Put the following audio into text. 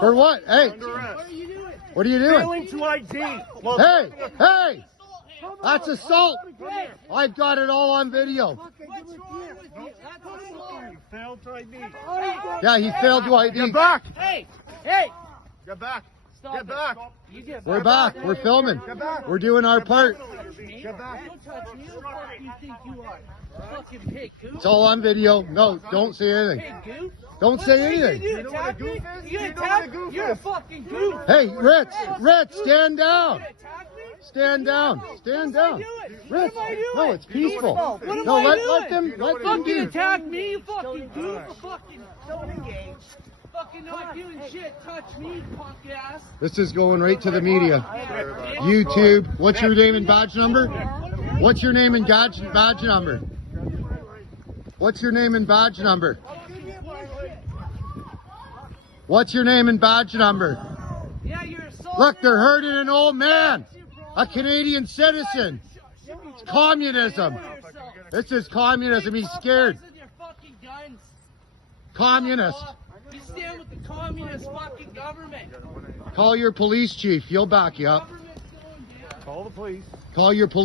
For what? Hey, what are you doing? Failing to ID. Hey, hey, that's assault. I've got it all on video. You failed to ID. Yeah, he failed to ID. Get back. Hey! Get back. Stop Get back. We're back. We're filming. Get back. We're doing our part. Get back. Don't touch me. Who the fuck do you think you are? Fucking pig goof. It's all on video. No, don't say anything. Pig goof? Don't say anything. You attack me? You attack me? You're a fucking goof. Hey, Ritz, stand down. You attack me? Stand down. Stand down. Ritz, What am I doing? no, it's peaceful. What am No, I let doing? them Fucking do. attack me, you fucking goof. Fucking don't engage. Fucking not doing shit. Touch me, punk ass. This is going right to the media. YouTube. What's your name and badge number? What's your name and badge number? What's your name and badge number? What's your name and badge number? Yeah, you're assaulting. Look, they're hurting an old man, a Canadian citizen. It's communism. This is communism. He's scared. Communist. You stand with the communist fucking government. Call your police chief. He'll back you up. Government's going down. Call the police. Call your police.